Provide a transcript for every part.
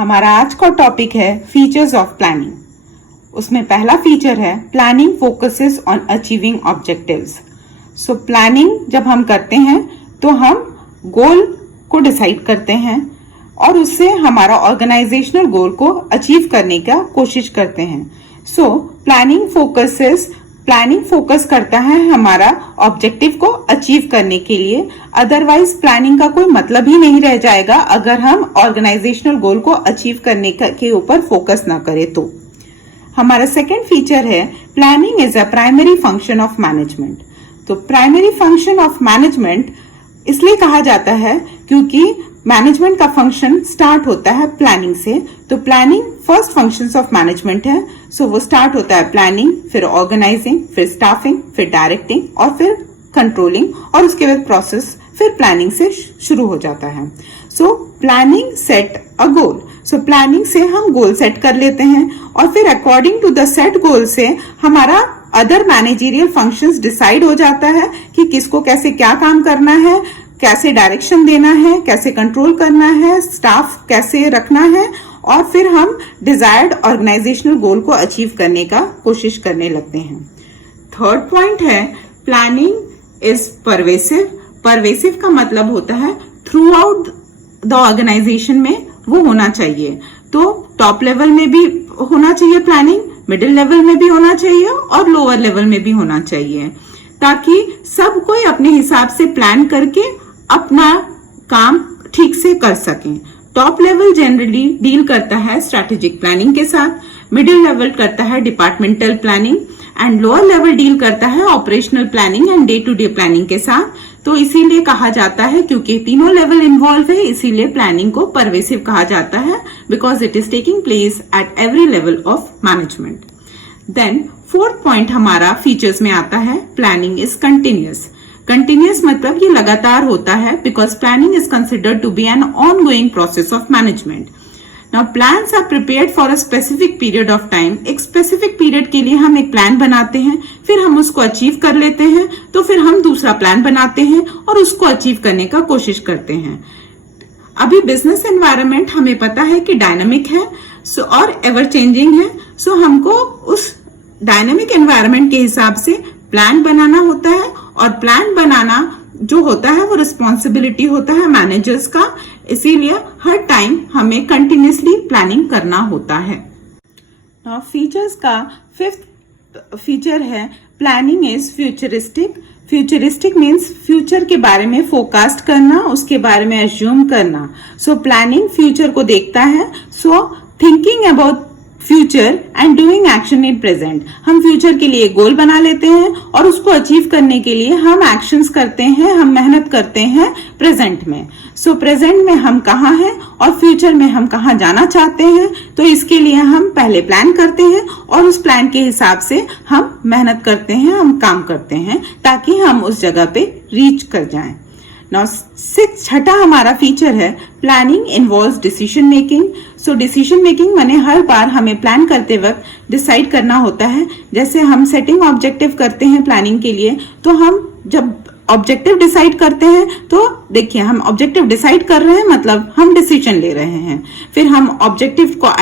हमारा आज का टॉपिक है फीचर्स ऑफ प्लानिंग। उसमें पहला फीचर है planning focuses on achieving objectives. So planning जब हम करते हैं तो हम गोल को डिसाइड करते हैं और उससे हमारा ऑर्गेनाइजेशनल गोल को अचीव करने का कोशिश करते हैं। सो प्लानिंग फोकस करता है हमारा ऑब्जेक्टिव को अचीव करने के लिए। अदरवाइज प्लानिंग का कोई मतलब ही नहीं रह जाएगा अगर हम ऑर्गेनाइजेशनल गोल को अचीव करने के ऊपर फोकस ना करें तो। हमारा सेकंड फीचर है planning is a primary function of management. तो प्राइमरी फंक्शन ऑफ मैनेजमेंट इसलिए कहा जाता है क्योंकि मैनेजमेंट का फंक्शन स्टार्ट होता है प्लानिंग से। तो planning first functions of management है। सो वो स्टार्ट होता है प्लानिंग, फिर ऑर्गेनाइजिंग, फिर स्टाफिंग, फिर डायरेक्टिंग और फिर कंट्रोलिंग, और उसके बाद प्रोसेस फिर प्लानिंग से शुरू हो जाता है। So planning set a goal. So planning से हम गोल सेट कर लेते हैं और फिर according to the set goal से हमारा अदर मैनेजरियल फंक्शंस डिसाइड हो जाता है कि किसको कैसे क्या काम करना है, कैसे डायरेक्शन देना है, कैसे कंट्रोल करना है, स्टाफ कैसे रखना है, और फिर हम डिजायर्ड ऑर्गेनाइजेशनल गोल को अचीव करने का कोशिश करने लगते हैं। थर्ड पॉइंट है प्लानिंग इज परवेसिव। परवेसिव का मतलब होता है थ्रू आउट द ऑर्गेनाइजेशन में वो होना चाहिए। तो टॉप लेवल में भी होना चाहिए प्लानिंग, मिडिल लेवल में भी होना चाहिए और लोअर लेवल में भी होना चाहिए, ताकि सब कोई अपने हिसाब से प्लान करके अपना काम ठीक से कर सकें। टॉप लेवल जनरली डील करता है स्ट्रैटेजिक प्लानिंग के साथ, मिडिल लेवल करता है departmental planning and lower level deal करता है operational planning and day to day planning के साथ। तो इसीलिए कहा जाता है, क्योंकि तीनों लेवल इन्वॉल्व है, इसीलिए प्लानिंग को परवेसिव कहा जाता है, because it is taking place at every level of management. Then fourth point हमारा फीचर्स में आता है प्लानिंग इज कंटिन्यूअस। कंटिन्यूअस मतलब ये लगातार होता है, because planning is considered to be an ongoing process of management. Now plans are prepared for a specific period of time. एक स्पेसिफिक पीरियड के लिए हम एक प्लान बनाते हैं, फिर हम उसको अचीव कर लेते हैं, तो फिर हम दूसरा प्लान बनाते हैं और उसको अचीव करने का कोशिश करते हैं। अभी बिजनेस एनवायरनमेंट हमें पता है कि डायनामिक है और एवर चेंजिंग है। सो हमको उस डायनामिक एनवायरनमेंट के हिसाब से प्लान बनाना होता है, और प्लान बनाना जो होता है वो रिस्पॉन्सिबिलिटी होता है मैनेजर्स का। इसीलिए हर टाइम हमें कंटिन्यूसली प्लानिंग करना होता है। फीचर्स का फिफ्थ फीचर है planning is futuristic. Futuristic means future के बारे में फोरकास्ट करना, उसके बारे में एज्यूम करना। सो प्लानिंग फ्यूचर को देखता है। सो thinking about future and doing action in present. हम फ्यूचर के लिए गोल बना लेते हैं और उसको अचीव करने के लिए हम एक्शंस करते हैं, हम मेहनत करते हैं प्रेजेंट में। सो प्रेजेंट में हम कहाँ हैं और फ्यूचर में हम कहाँ जाना चाहते हैं, तो इसके लिए हम पहले प्लान करते हैं और उस प्लान के हिसाब से हम मेहनत करते हैं, हम काम करते हैं, ताकि हम उस जगह पे रीच कर जाएं। नाउ छठा हमारा फीचर है planning involves decision making. So decision making माने हर बार हमें प्लान करते वक्त डिसाइड करना होता है। जैसे हम सेटिंग ऑब्जेक्टिव करते हैं प्लानिंग के लिए, तो हम जब ऑब्जेक्टिव डिसाइड करते हैं तो देखिए हम ऑब्जेक्टिव डिसाइड कर रहे हैं मतलब हम डिसीजन ले रहे हैं। फिर हम ऑब्जेक्टिव को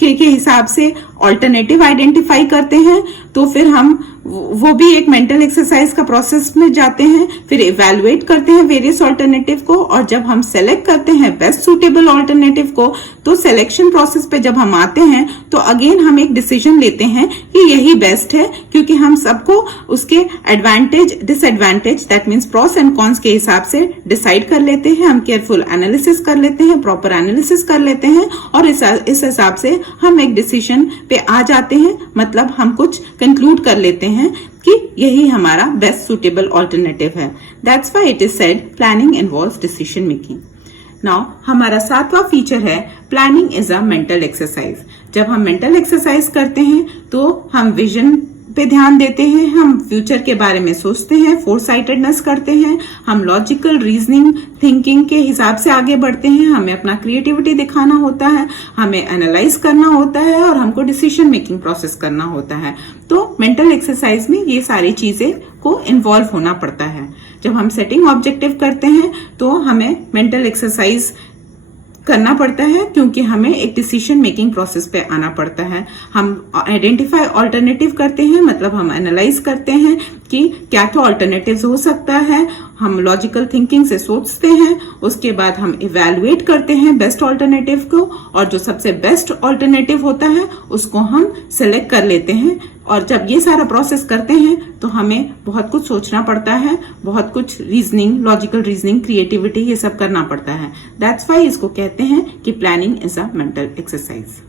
के हिसाब से ऑल्टरनेटिव आइडेंटिफाई करते हैं, तो फिर हम वो भी एक मेंटल एक्सरसाइज का प्रोसेस में जाते हैं। फिर इवेलुएट करते हैं वेरियस ऑल्टरनेटिव को, और जब हम सेलेक्ट करते हैं बेस्ट सुटेबल ऑल्टरनेटिव को, तो सिलेक्शन प्रोसेस पे जब हम आते हैं तो अगेन हम एक डिसीजन लेते हैं कि यही बेस्ट है, क्योंकि हम सबको उसके advantage disadvantage that means pros and cons के हिसाब से डिसाइड कर लेते हैं। हम केयरफुल एनालिसिस कर लेते हैं, प्रॉपर एनालिसिस कर लेते हैं, और इस हिसाब से हम एक डिसीजन पे आ जाते हैं। मतलब हम कुछ कंक्लूड कर लेते हैं कि यही हमारा बेस्ट सुटेबल ऑल्टरनेटिव है। That's why it is said planning involves decision making. Now हमारा सातवां फीचर है planning is a mental exercise. जब हम मेंटल एक्सरसाइज करते हैं तो हम विजन पे ध्यान देते हैं, हम फ्यूचर के बारे में सोचते हैं, फोरसाइटेडनेस करते हैं, हम लॉजिकल रीजनिंग थिंकिंग के हिसाब से आगे बढ़ते हैं, हमें अपना क्रिएटिविटी दिखाना होता है, हमें एनालाइज करना होता है, और हमको डिसीजन मेकिंग प्रोसेस करना होता है। तो मेंटल एक्सरसाइज में ये सारी चीजें को इन्वॉल्व होना पड़ता है। जब हम सेटिंग ऑब्जेक्टिव करते हैं तो हमें मेंटल एक्सरसाइज करना पड़ता है क्योंकि हमें एक डिसीजन मेकिंग प्रोसेस पे आना पड़ता है। हम आइडेंटिफाई ऑल्टरनेटिव करते हैं, मतलब हम एनालाइज करते हैं कि क्या क्या ऑल्टरनेटिव्स हो सकता है, हम लॉजिकल थिंकिंग से सोचते हैं, उसके बाद हम इवेलुएट करते हैं बेस्ट ऑल्टरनेटिव को, और जो सबसे बेस्ट ऑल्टरनेटिव होता है उसको हम सिलेक्ट कर लेते हैं। और जब ये सारा प्रोसेस करते हैं तो हमें बहुत कुछ सोचना पड़ता है, बहुत कुछ रीजनिंग, लॉजिकल रीजनिंग, क्रिएटिविटी, ये सब करना पड़ता है। दैट्स वाई इसको कहते हैं कि planning is a mental exercise.